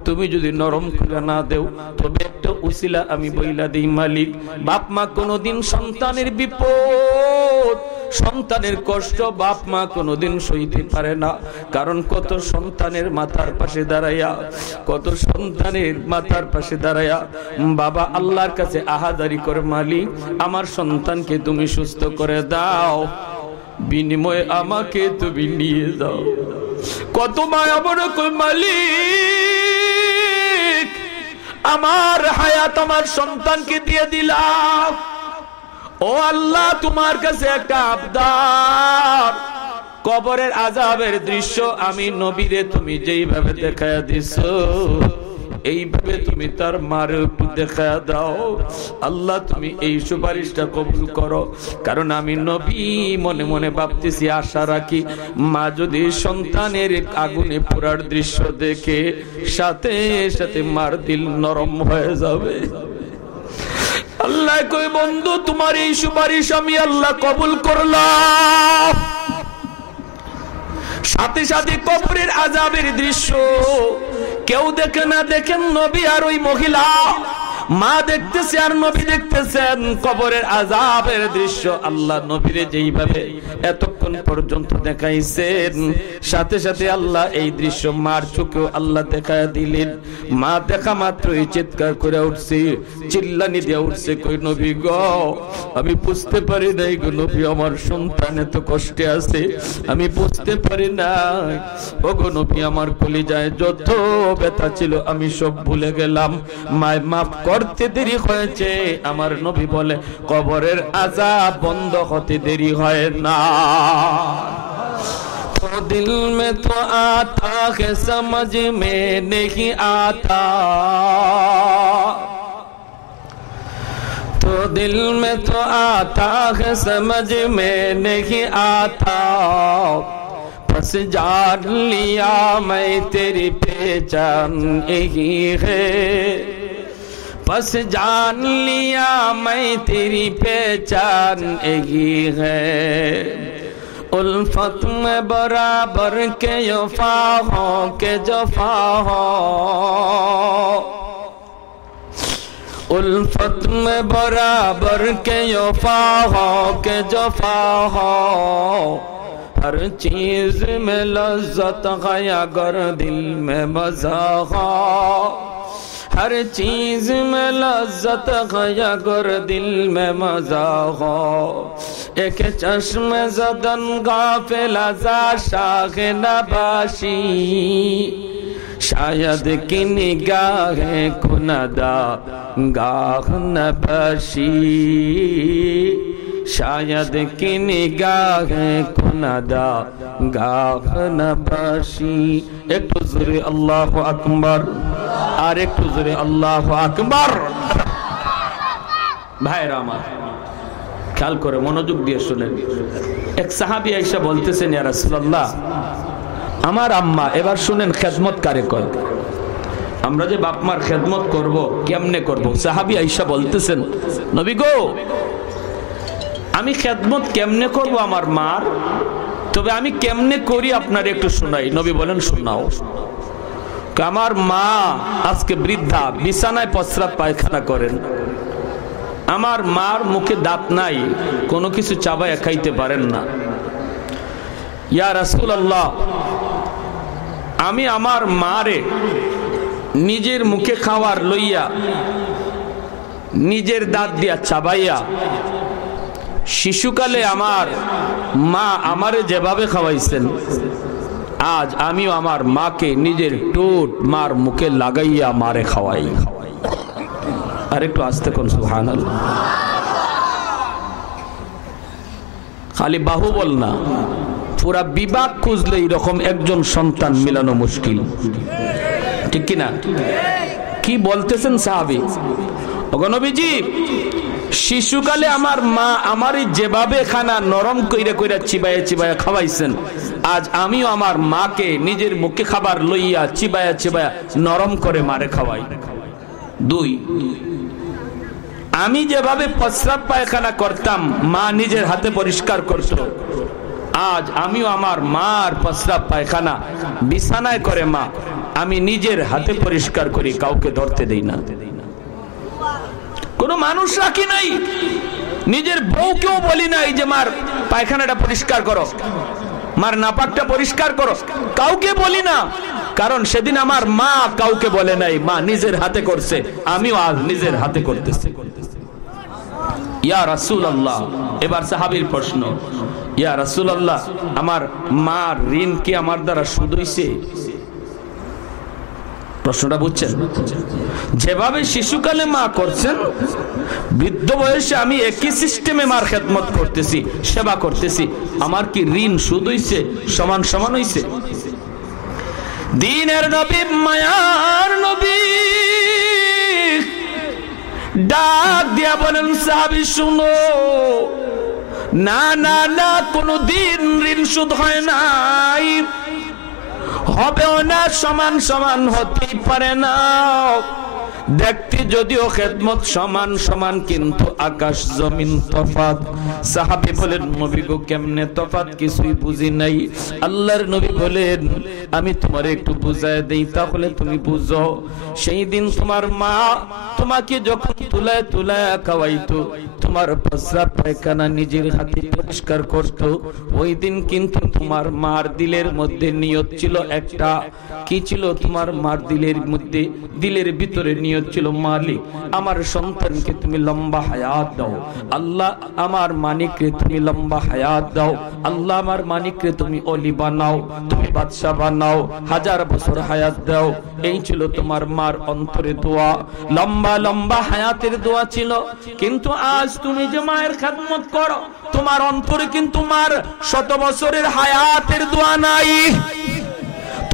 তুমি যদি নরম করে না দেও তবে একটা উসিলা আমি বইলা দেই মালিক। বাপ মা কোনোদিন সন্তানের বিপদ সন্তানের কষ্ট বাপ মা কোনোদিন সইতে পারে না, কারণ কত সন্তানের মাথার পাশে দাঁড়াইয়া, কত সন্তানের মাথার পাশে দাঁড়াইয়া বাবা আল্লাহর কাছে আহাজারি করে মালিক আমার সন্তানকে তুমি সুস্থ করে দাও, বিনিময়ে আমাকে তুমি নিয়ে যাও। কত মায়া বড় কই মালিক আমার হায়াত আমার সন্তানকে দিয়ে দিলাম, ও আল্লাহ তোমার কাছে একটা আবদার, কবরের আযাবের দৃশ্য আমি নবীরে তুমি যেইভাবে দেখায়া দিছো এইভাবে তুমি তার মার একটু দেখায়া দাও। আল্লাহ তুমি এই সুপারিশটা কবুল করো, কারণ আমি নবী মনে মনে ভাবতেছি আশা রাখি মা যদি সন্তানের আগুনে পোড়ার দৃশ্য দেখে সাথে সাথে মার দিল নরম হয়ে যাবে। আল্লাহ কই বন্ধু তোমার এই সুপারিশ আমি আল্লাহ কবুল করলাম। সাথে সাথে কবরের আযাবের দৃশ্য কেউ দেখে না, দেখেন নবী আর ওই মহিলা, মা দেখতেছে আর নবী দেখতেছেন কবরের আযাবের দৃশ্য। আল্লাহ নবীরে যেইভাবে এতক্ষণ পর্যন্ত দেখাইছেন সাথে সাথে আল্লাহ এই দৃশ্য মার চোখেও আল্লাহ দেখায় দিলেন। মা দেখা মাত্রই চিৎকার করে উঠছে, চিল্লানি দিয়ে উঠছে কই নবী গো আমি বুঝতে পারি নাই গো নবী আমার সন্তান এত কষ্টে আছে, আমি বুঝতে পারি নাই, ও গো নবী আমার কলিজায় যত ব্যথা ছিল আমি সব ভুলে গেলাম, মায় মাফ কর পড়তে দেরি হয়েছে, আমার নবী বলে কবরের আযাব বন্ধ হতে দেরি হয় না। तो दिल में तो आता है समझ में नहीं आता, तो दिल में तो आता है समझ में नहीं आता, बस जान लिया मैं तेरी पहचान यही है, बस जान लिया मैं तेरी पहचान यही है। उल्फत में बराबर के वफा हो के जफा हो, उल्फत में बराबर के वफा हो के जफा हो, हर चीज में लज्जत गया गर दिल में मजा हो, हर चीज में लज्जत गया गर दिल में मजा हो। एक चश्म ज़दन गाफिल ज़ा शाख नबाशी, शायद की निगाहें कुनदा गाह नबाशी, शायद की निगाहें कुनदा गाह नबाशी। एक तो ज़ुरे अल्लाह अकबर और एक तो ज़ुरे अल्लाह अकबर। भाई रामा খেয়াল করে মনোযোগ দিয়ে শুনেন। এক সাহাবী আয়েশা বলতেছেন, ইয়া রাসূলুল্লাহ আমার আম্মা, এবার শুনেন খেদমত কারে কয়। আমরা যে বাপ মার খেদমত করব কেমনে করব? সাহাবী আয়েশা বলতেছেন, নবী গো আমি খেদমত কেমনে করব আমার মার, তবে আমি কেমনে করি আপনার একটু শোনাই। নবী বলেন শোনাও। আমার মা আজকে বৃদ্ধা, বিছানায় প্রস্রাব পায়খানা করেন, আমার মার মুখে দাঁত নাই, কোনো কিছু চাবায় খাইতে পারেন না। ইয়া রাসূলুল্লাহ আমি আমার মারে নিজের মুখে খাওয়ার লইয়া নিজের দাঁত দিয়া চাবাইয়া, শিশুকালে আমার মা আমারে যেভাবে খাওয়াইছেন, আজ আমিও আমার মাকে নিজের ঠোঁট মার মুখে লাগাইয়া মারে খাওয়াই। আর একটু আস্তে কোন সুবহানাল্লাহ। খালি বাহুবল না, পুরা বিভাগ খুঁজলে এরকম একজন সন্তান মিলানো মুশকিল, ঠিক কি না? কি বলতেছেন সাহাবী? ওগো নবীজি শিশুকালে আমার মা আমারই যেভাবে খানা নরম কইরা কইরা চিবায়া চিবায়া খাওয়াইছেন, আজ আমিও আমার মাকে নিজের মুখে খাবার লইয়া চিবায়া চিবায়া নরম করে মারে খাওয়াই। দুই, আমি যেভাবে প্রস্রাব পায়খানা করতাম মা নিজের হাতে পরিষ্কার করত, আজ আমিও আমার মার প্রস্রাব পায়খানা বিছানায় করে মা আমি নিজের হাতে পরিষ্কার করি, কাউকে ধরতে দেই না। কোন মানুষ রাখি নাই, নিজের বউকেও বলি নাই যে মার পায়খানাটা পরিষ্কার করো, মার নাপাকটা পরিষ্কার করো, কাউকে বলি না। কারণ সেদিন আমার মা কাউকে বলে নাই, মা নিজের হাতে করছে, আমিও আজ নিজের হাতে করতেছি। ইয়া রাসূলুল্লাহ, এবার সাহাবীর প্রশ্ন, ইয়া রাসূলুল্লাহ আমার মার ঋণ কি আমার দ্বারা শোধ হইছে? প্রশ্নটা বুঝছেন? যেভাবে শিশুকালে মা করছেন, বৃদ্ধ বয়সে আমি একই সিস্টেমে মার খেদমত করতেছি, সেবা করতেছি, আমার কি ঋণ শোধ হইছে? সমান সমান হইছে? দ্বীনের নবী, মায়ার নবী ডাক দিয়া বলেন, সাহাবী শুনো, না না না, কোনদিন ঋণ শোধ হয় নাই, হবেও না, সমান সমান হতেই পারে না। দেখতে যদিও খেদমত সমান সমান, কিন্তু আকাশ জমিন তফাৎ। সাহাবী বলেন, নবী গো কেমনে তফাৎ? কিছুই বুঝি নাই। আল্লাহর নবী বলেন, আমি তোমার একটু বুঝায় দেই, তাহলে তুমি বুঝো। সেই দিন তোমার মা তোমাকে যখন তুলায় তুলায় খাওয়াইতো, তোমার প্রস্রাব পায়খানা নিজের হাতে পরিষ্কার করত, ওই দিন কিন্তু তোমার মার দিলের মধ্যে নিয়ত ছিল একটা। কি ছিল তোমার মার দিলের মধ্যে? দিলের ভিতরে নিয়ত নিয়ত ছিল মালিক আমার সন্তানকে তুমি লম্বা হায়াত দাও, আল্লাহ আমার মানিককে তুমি লম্বা হায়াত দাও, আল্লাহ আমার মানিককে তুমি ওলি বানাও, তুমি বাদশা বানাও, 1000 বছর হায়াত দাও। এই ছিল তোমার মার অন্তরে দোয়া, লম্বা লম্বা হায়াতের দোয়া ছিল। কিন্তু আজ তুমি যে মায়ের খেদমত করো, তোমার অন্তরে কিন্তু মার 100 বছরের হায়াতের দোয়া নাই।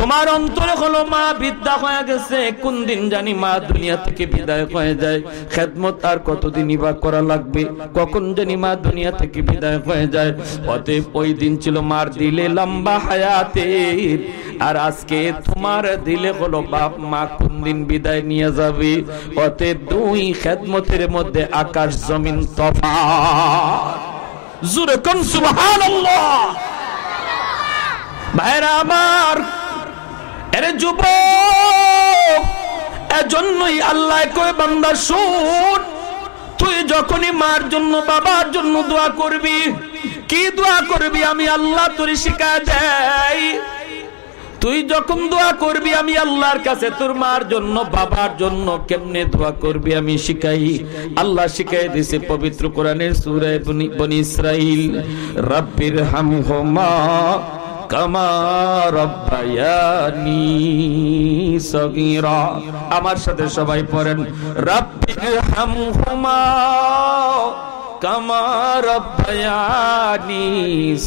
তোমার অন্তরে হলো মা বিদ্যা হয়ে গেছে, কোন দিন জানি মা দুনিয়া থেকে বিদায় হয়ে যায়। খেদমত আর কতদিনই বা করা লাগবে, কখন জানি মা দুনিয়া থেকে বিদায় হয়ে যায়। অতএব ওই দিন ছিল মার দিলে লম্বা হায়াতের, আর আজকে তোমার দিলে হলো বাপ মা কোন দিন বিদায় নিয়ে যাবে। অতএব দুই খেদমতের মধ্যে আকাশ জমিন তফাৎ। জোরে কোন সুবহানাল্লাহ। ভাইরা আমার, এরে যুবক, এজন্যই আল্লাহ কয় বান্দা শুন, তুই যখনই মার জন্য বাবার জন্য দোয়া করবি, কি দোয়া করবি আমি আল্লাহ তোর শিখায় দেই। তুই যখন দোয়া করবি আমি আল্লাহর কাছে তোর মার জন্য বাবার জন্য কেমনে দোয়া করবি আমি শিখাই। আল্লাহ শিখাই দিয়েছে পবিত্র কোরআনের সূরা বনি ইসরাইল, রাব্বির হামহুমা কামা রাব্বায়ানি সগীরা। আমার সাথে সবাই পড়েন, রাব্বির হামহুমা কামা রাব্বায়ানি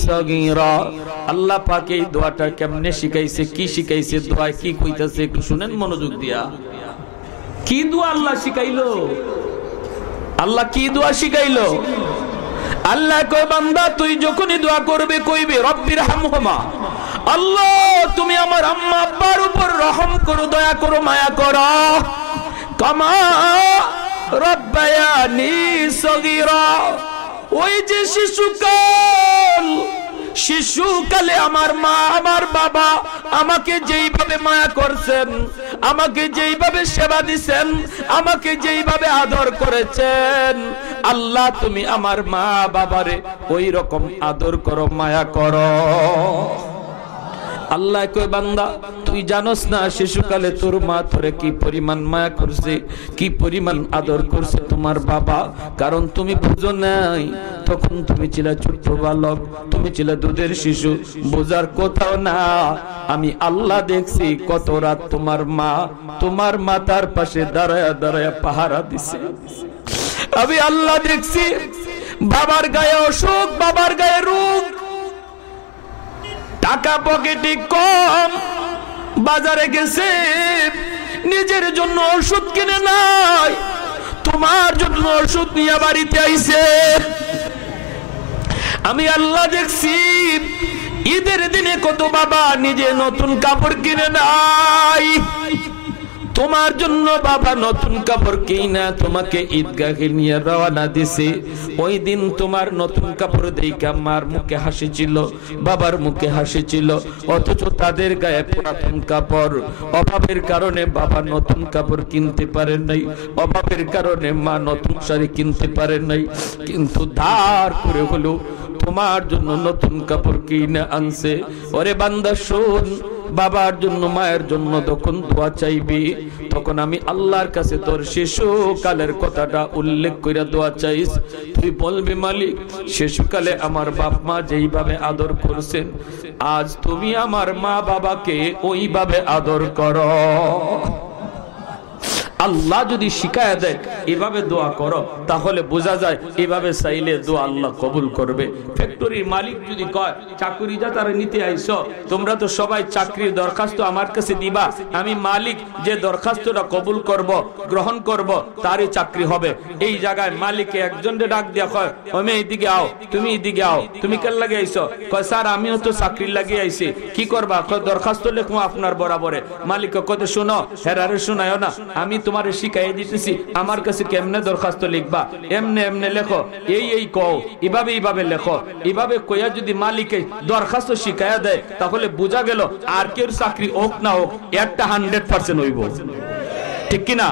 সগীরা। আল্লাহ পাক এই দোয়াটা কেমনে শিখাইছে, কি শিখাইছে, দোয়া কি কইতাছে একটু শুনেন মনোযোগ দিয়া। কি দোয়া আল্লাহ শিখাইলো? আল্লাহ কি দোয়া শিখাইলো? আল্লাহ কয় বান্দা তুই যখনই দোয়া করবে কইবে রব্বির হামহুমা, আল্লাহ তুমি আমার আম্মা আব্বার উপর রহম করো, দয়া করো, মায়া করো, কামা রাব্বায়ানি সগীরা। ওই যে শিশুকালে আমার মা আমার বাবা আমাকে যেইভাবে মায়া করছেন, আমাকে যেইভাবে সেবা দিছেন, আমাকে যেইভাবে আদর করেছেন, আল্লাহ তুমি আমার মা বাবারে ওই রকম আদর করো, মায়া করো। আল্লাহ কয় বান্দা তুই জানোস না শিশুকালে তোর মা তোরে কি পরিমাণ মায়া করছে, কি পরিমাণ আদর করছে তোমার বাবা, কারণ তুমি বুঝো নাই, তখন তুমি ছিলে ছোট্ট বালক, তুমি ছিলে দুধের শিশু, বোঝার কোথাও না। আমি আল্লাহ দেখছি কত রাত তোমার মা তোমার মাথার পাশে দাঁড়ায়া দাঁড়ায়া পাহারা দিছে। আমি আল্লাহ দেখছি বাবার গায়ে অসুখ, বাবার গায়ে রোগ, টাকা পকেটে কম, বাজারে গেছে নিজের জন্য ওষুধ কিনে নাই, তোমার জন্য ওষুধ নিয়ে বাড়িতে আইছে। আমি আল্লাহ দেখছি ঈদের দিনে কত বাবা নিজে নতুন কাপড় কিনে নাই, তোমার জন্য বাবা নতুন কাপড় কিনা তোমাকে ঈদগাহে নিয়ে রওনা দিছে। ওই দিন তোমার নতুন কাপড় দেখা মার মুখে হাসি ছিল, বাবার মুখে হাসি ছিল, অথচ তাদের গায়ে পুরাতন কাপড়। অভাবের কারণে বাবা নতুন কাপড় কিনতে পারেন নাই, অভাবের কারণে মা নতুন শাড়ি কিনতে পারেন নাই, কিন্তু ধার করে হলো তোমার জন্য নতুন কাপড় কিনে আনছে। ওরে বান্দা শোন, বাবার জন্য মায়ের জন্য যখন দোয়া চাইবি, তখন আমি আল্লাহর কাছে তোর শিশুকালের কথাটা উল্লেখ করে দোয়া চাইস। তুই বলবি মালিক শিশুকালে আমার বাপ মা যেইভাবে আদর করছেন, আজ তুমি আমার মা বাবাকে ওইভাবে আদর করো। আল্লাহ যদি শিখায় দেয় এভাবে দোয়া করো, তাহলে বোঝা যায় এভাবে চাইলে দোয়া আল্লাহ কবুল করবে। ফ্যাক্টরির মালিক যদি কয় চাকরি যা তারা নিতে আইছো, তোমরা তো সবাই চাকরির দরখাস্ত আমার কাছে দিবা, আমি মালিক যে দরখাস্তটা কবুল করব, গ্রহণ করব, তারই চাকরি হবে। এই জায়গায় মালিকে একজনকে ডাক দিয়া কয় আমি এইদিকে আও, তুমি এইদিকে আও, তুমি কেন লাগে আইছো? কয় স্যার আমিও তো চাকরি লাগিয়ে আইছি, কি করবা? কয় দরখাস্ত লেখো আপনার বরাবরে। মালিক কত শোনো, হেরারে শোনায় না, আমি তোমারে শিখাই দিতেছি আমার কাছে কেমনে দরখাস্ত লিখবা, এমনে এমনে লেখো, এই কও, এভাবে এইভাবে লেখো। এভাবে কইয়া যদি মালিকে দরখাস্ত শিখাইয়া দেয়, তাহলে বোঝা গেল আর কেউ চাকরি হোক না হোক একটা 100% হইব। ঠিক কি না?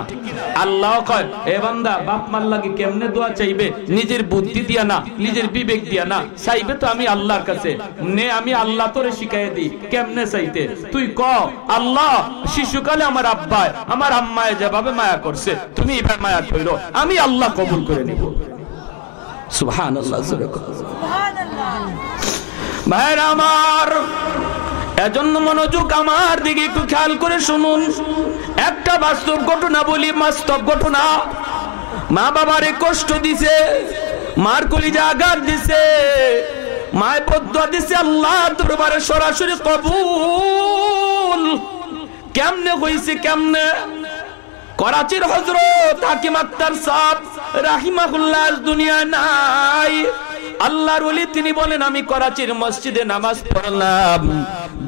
আল্লাহ কয় এ বান্দা বাপ মার লাগি কেমনে দোয়া চাইবে? নিজের বুদ্ধি দিয়া না, নিজের বিবেক দিয়া না, চাইবে তো আমি আল্লাহর কাছে। নে আমি আল্লাহ তোরে শিখাই দিই কেমনে চাইতে। তুই ক আল্লাহ শিশুকালে আমার আব্বায় আমার আম্মায় যেভাবে মায়া করছে তুমি এবার মায়া কইরো, আমি আল্লাহ কবুল করে নিব। সুবহানাল্লাহ, সুবহানাল্লাহ। ভাইরা আমার, এজন্য মনোযোগ আমার দিকে একটু খেয়াল করে শুনুন। একটা বাস্তব ঘটনা বলি, বাস্তব ঘটনা। মা বাবারে কষ্ট দিছে, মার কলিজা আঘাত দিছে, মায় বদদুয়া দিছে, আল্লাহ দরবারে সরাসরি কবুল কেমনে হইছে? কেমনে? করাচির হযরত হাকিম আক্তার সাহেব রাহিমাহুল্লাহ দুনিয়া নাই। আল্লাহর ওলি তিনি বলেন, আমি করাচির মসজিদে নামাজ পড়লাম,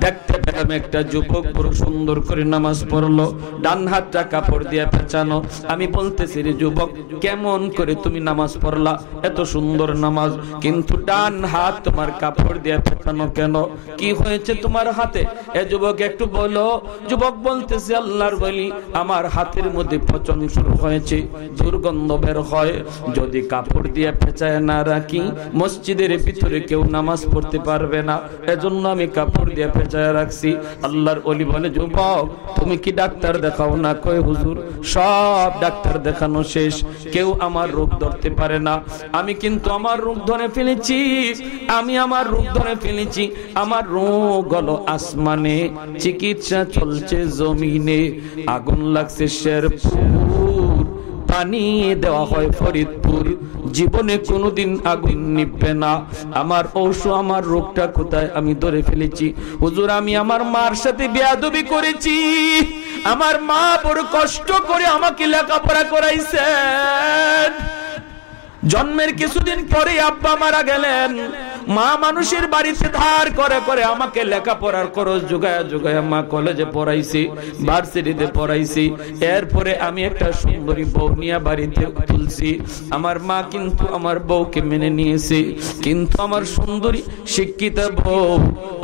দেখতে পেলাম একটা যুবক বড় সুন্দর করে নামাজ পড়লো, ডান হাতটা কাপড় দিয়ে পেঁচানো। আমি বলতেছি, রে যুবক কেমন করে তুমি নামাজ পড়লা? এত সুন্দর নামাজ, কিন্তু ডান হাত তোমার কাপড় দিয়ে পেঁচানো কেন? কি হয়েছে তোমার হাতে? এ যুবক একটু বলো। যুবক বলতেছে, আল্লাহর ওলি আমার হাতের মধ্যে পচন শুরু হয়েছে, দুর্গন্ধ বের হয়, যদি কাপড় দিয়ে পেঁচায় না রাখি মসজিদের ভিতরে কেউ নামাজ পড়তে পারবে না, এজন্য আমি কাপড় দিয়ে পেঁচায় রাখছি। আল্লাহর ওলি বলে, যুবক তুমি কি ডাক্তার দেখাও না? কয় হুজুর সব ডাক্তার দেখানো শেষ, কেউ আমার রোগ ধরতে পারে না। আমি কিন্তু আমার রোগ ধরে ফেলেছি, আমি আমার রোগ ধরে ফেলেছি। আমার রোগ হলো আসমানে, চিকিৎসা চলছে জমিনে। আগুন লাগছে শেরপুর, পানি দেওয়া হয় ফরিদপুর, জীবনে কোনোদিন আগুন নিভবে না। আমার ঔষধ, আমার রোগটা কোথায়? আমি ধরে ফেলেছি। হুজুর আমি আমার মার সাথে বেয়াদবি করেছি, আমার মা বড় কষ্ট করে আমাকে লেখাপড়া করাইছেন। জন্মের কিছুদিন পরে আব্বা মারা গেলেন, মা মানুষের বাড়িতে ধার করে করে আমাকে লেখাপড়ার খরচ জোগায় জোগায় মা কলেজে পড়াইছি, ভার্সিটিতে পড়াইছি। এরপরে আমি একটা সুন্দরী বউ নিয়ে বাড়িতে তুলছি। আমার মা কিন্তু আমার বউকে মেনে নিয়েছে, কিন্তু আমার সুন্দরী শিক্ষিত বউ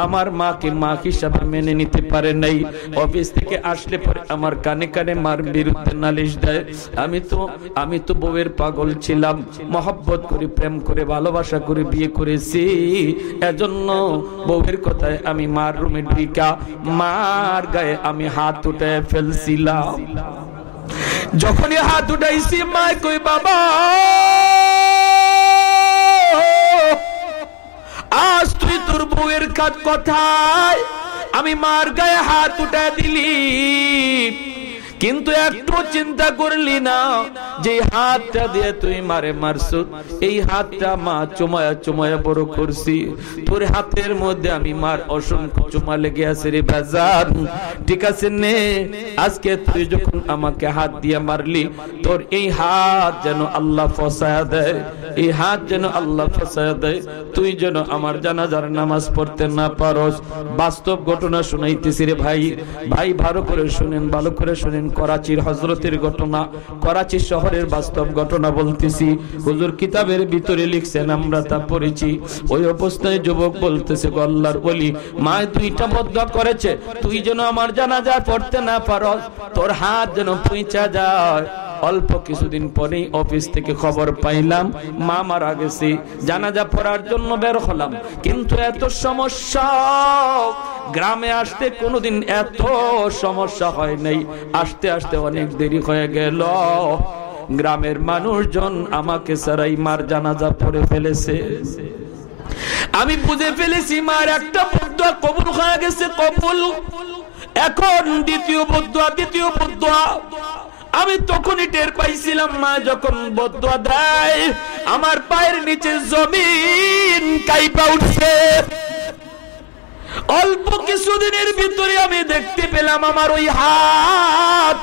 আমার মাকে মা হিসাবে মেনে নিতে পারে নাই। অফিস থেকে আসলে পরে আমার কানে কানে মার বিরুদ্ধে নালিশ দেয়। আমি তো বউয়ের পাগল ছিলাম, মহব্বত করে প্রেম করে ভালোবাসা করে বিয়ে করেছি, এজন্য বউয়ের কথায় আমি মার রুমে ঢুকা মার গায়ে আমি হাত উঠে ফেলছিলাম। যখনই হাত উঠাইছি মা কই, বাবা আজ তুই তোর বউয়ের কাজ কথায় আমি মার গায়ে হাত উঠে দিলি, কিন্তু একটু চিন্তা করলি না যে হাতটা দিয়ে তুই মারে মারছো, এই হাতটা মা চুমায়া চুমায়া বড় করছি। তোর হাতের মধ্যে আমি মার অসংখ্য চুমা লেগে আছে রে বাজার। ঠিক আছে নে, আজকে তুই যখন আমাকে হাত দিয়ে মারলি, তোর এই হাত যেন আল্লাহ ফসায়া দেয়, এই হাত যেন আল্লাহ ফসায়া দেয়, তুই যেন আমার জানাজার নামাজ পড়তে না পারস। বাস্তব ঘটনা শুনাইতেছি রে ভাই, ভাই ভালো করে শুনেন, ভালো করে শুনেন। করাচির হযরতের ঘটনা, করাচি শহরের বাস্তব ঘটনা বলতেছি। হুজুর কিতাবের ভিতরে লিখছেন, আমরা তা পড়েছি। ওই অবস্থায় যুবক বলতেছে, আল্লাহর ওলি মা দুইটা বদদুয়া করেছে, তুই যেন আমার জানাজা পড়তে না পারস, তোর হাত যেন পৌঁছা যায়। অল্প কিছুদিন পরেই অফিস থেকে খবর পাইলাম মা মারা গেছে। জানাজা পড়ার জন্য বের হলাম, কিন্তু এত সমস্যা, গ্রামে আসতে কোনোদিন এত সমস্যা হয় নাই। আসতে আসতে অনেক দেরি হয়ে গেল। গ্রামের মানুষজন আমাকে ছাড়াই মার জানাজা পড়ে ফেলেছে। আমি বুঝে ফেলেছি মার একটা বদদুয়া কবুল হয়ে গেছে, কবুল। এখন দ্বিতীয় বদদুয়া আমি তখনই টের পাইছিলাম। মা যখন বদদুয়া দেয় আমার পায়ের নিচে জমিন কাঁপা উঠছে। অল্প কিছুদিনের ভিতরে আমি দেখতে পেলাম আমার ওই হাত,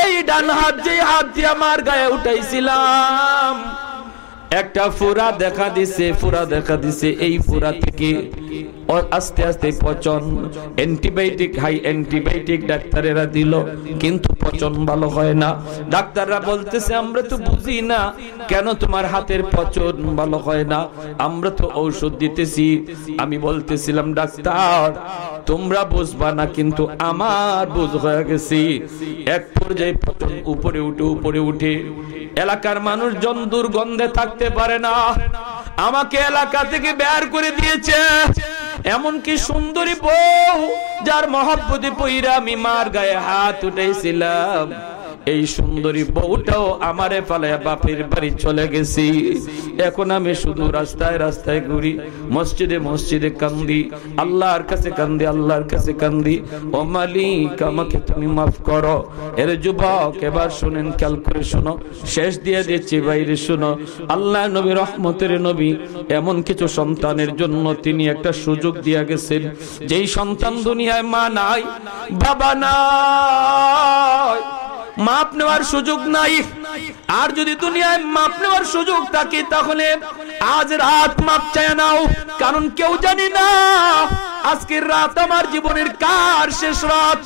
এই ডান হাত, যে হাত দিয়ে আমার গায়ে উঠাইছিলাম, একটা ফোড়া দেখা দিছে। এই ফোড়া থেকে আস্তে আস্তে পচন, অ্যান্টিবায়োটিক, হাই অ্যান্টিবায়োটিক ডাক্তারেরা দিল, কিন্তু পচন ভালো হয় না। ডাক্তাররা বলতেছে, আমরা তো বুঝি না কেন তোমার হাতের পচন ভালো হয় না, আমরা তো ঔষধ দিতেছি। আমি বলতেছিলাম, ডাক্তার তোমরা বুঝবা না, কিন্তু আমার বুঝ হয়ে গেছি। এক পর্যায়ে পতন উপরে উঠে এলাকার মানুষজন দুর্গন্ধে থাকতে পারে না, আমাকে এলাকা থেকে বের করে দিয়েছে। এমনকি সুন্দরী বউ যার মহব্বতে পইরা আমি মার গায়ে হাত উঠাইছিলাম, এই সুন্দরী বউটাও আমারে ফালায়া বাপের বাড়ি চলে গেছি। এখন আমি শুধু রাস্তায় রাস্তায় ঘুরি, মসজিদে মসজিদে কান্দি, আল্লাহর কাছে কান্দি, আল্লাহর কাছে কান্দি। ও মালিক, আমাকে তুমি মাফ করো। এর যুবক, এবার শুনেন, খেয়াল করে শোনো, শেষ দিয়ে দিচ্ছি, বাইরে শোনো। আল্লাহ নবী, রহমতের নবী, এমন কিছু সন্তানের জন্য তিনি একটা সুযোগ দিয়া গেছেন, যেই সন্তান দুনিয়ায় মা নাই, বাবা নাই, মাপ নেওয়ার সুযোগ নাই। আর যদি দুনিয়ায় মাপ নেওয়ার সুযোগ থাকে, তাহলে আজ রাত মাপ চায় নাও, কারণ কেউ জানি না আজকের রাত আমার জীবনের কার শেষ রাত।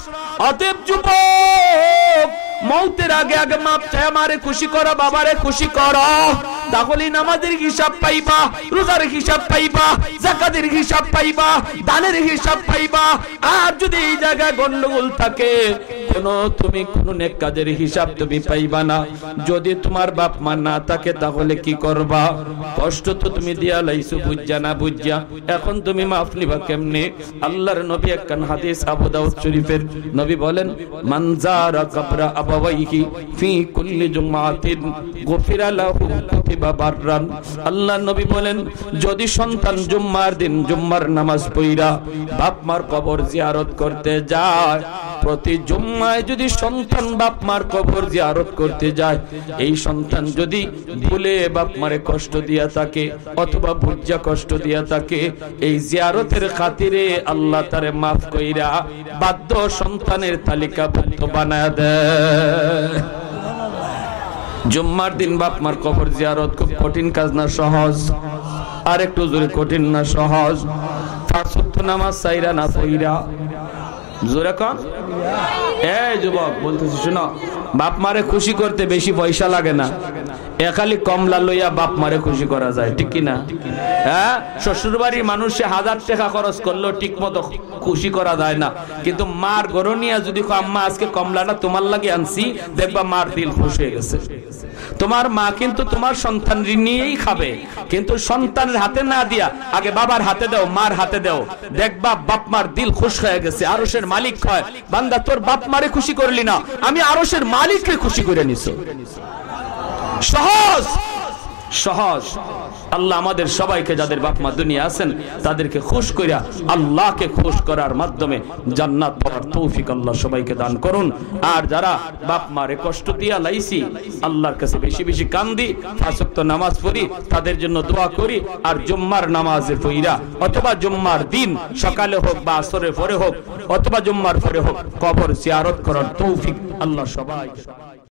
অতএব যুবক, মৌতের আগে আগে মাপ চায়, আমারে খুশি করো, বাবারে খুশি করো, তাহলে নামাজের হিসাব পাইবা, রোজার হিসাব পাইবা, যাকাতের হিসাব পাইবা, দানের হিসাব পাইবা। আর যদি এই জায়গায় গন্ডগোল থাকে, তুমি কোন নেক কাজের হিসাব তুমি পাইবা না। যদি তোমার বাপ মা না থাকে, তাহলে কি করবা? কষ্ট তো তুমি দিয়া লাইছো, বুঝা না বুঝা, এখন তুমি মাফ নিবা কেমনে? আল্লাহর নবী একখান হাদিস, আবু দাউদ শরীফের, নবী বলেন, মান যারা কবরা আবাওয়াইহি ফি কুল্লি জুমআতিন গফিরা লাহু কুতিবা বাররান। আল্লাহর নবী বলেন, যদি সন্তান জুম্মার দিন জুম্মার নামাজ পড়া বাপ মার কবর জিয়ারত করতে যায়, প্রতি জুম্মায় যদি সন্তান বাপ মার কবর জিয়ারত করতে যায়, এই সন্তান যদি ভুলে বাপ মারে কষ্ট দিয়া থাকে অথবা বুঝা কষ্ট দিয়া থাকে, এই জিয়ারতের খাতিরে আল্লাহ তারে মাফ কইরা বাধ্য সন্তানের তালিকাভুক্ত বানায় দেয়। জুম্মার দিন বাপ মার কবর জিয়ারত খুব কঠিন কাজ না সহজ? আর একটু জোরে, কঠিন না সহজ? পাঁচ ওয়াক্ত নামাজ চাইরা না পইরা, জোরে কন। এই যুবক বলতেছি, শোনো, বাপ মারে খুশি করতে বেশি পয়সা লাগে না, একালি কমলা লইয়া বাপ মারে খুশি করা যায়, ঠিক কিনা? হ্যাঁ, শ্বশুর বাড়ির মানুষে 1000 টাকা খরচ করলেও ঠিক মতো খুশি করা যায় না, কিন্তু মার গরনিয়া যদি আম্মা আজকে কমলাটা তোমার লাগে আনছি, দেখবা মার দিল খুশি হয়ে গেছে। তোমার মা কিন্তু তোমার সন্তান নিয়েই খাবে, কিন্তু সন্তানের হাতে না দিয়া আগে বাবার হাতে দাও, মার হাতে দাও, দেখবা বাপ মার দিল খুশ হয়ে গেছে। আরশের মালিক কয়, বান্দা তোর বাপ মারে খুশি করলি না, আমি আরশের মালিককে খুশি করে নিছো। সহজ সহজ। আল্লাহ আমাদের সবাইকে, যাদের বাপ মা দুনিয়া আছেন, তাদেরকে খুশ কইরা আল্লাহকে খুশ করার মাধ্যমে জান্নাত পাওয়ার তৌফিক আল্লাহ সবাইকে দান করুন। আর যারা বাপ মারে কষ্ট দিয়া লাইছি, আল্লাহর কাছে বেশি বেশি কান্দি, পাঁচ ওয়াক্ত নামাজ পড়ি, তাদের জন্য দোয়া করি। আর জুম্মার নামাজে পড়া অথবা জুম্মার দিন সকালে হোক বা আসরের পরে হোক অথবা জুম্মার পরে হোক, কবর জিয়ারত করার তৌফিক আল্লাহ সবাইকে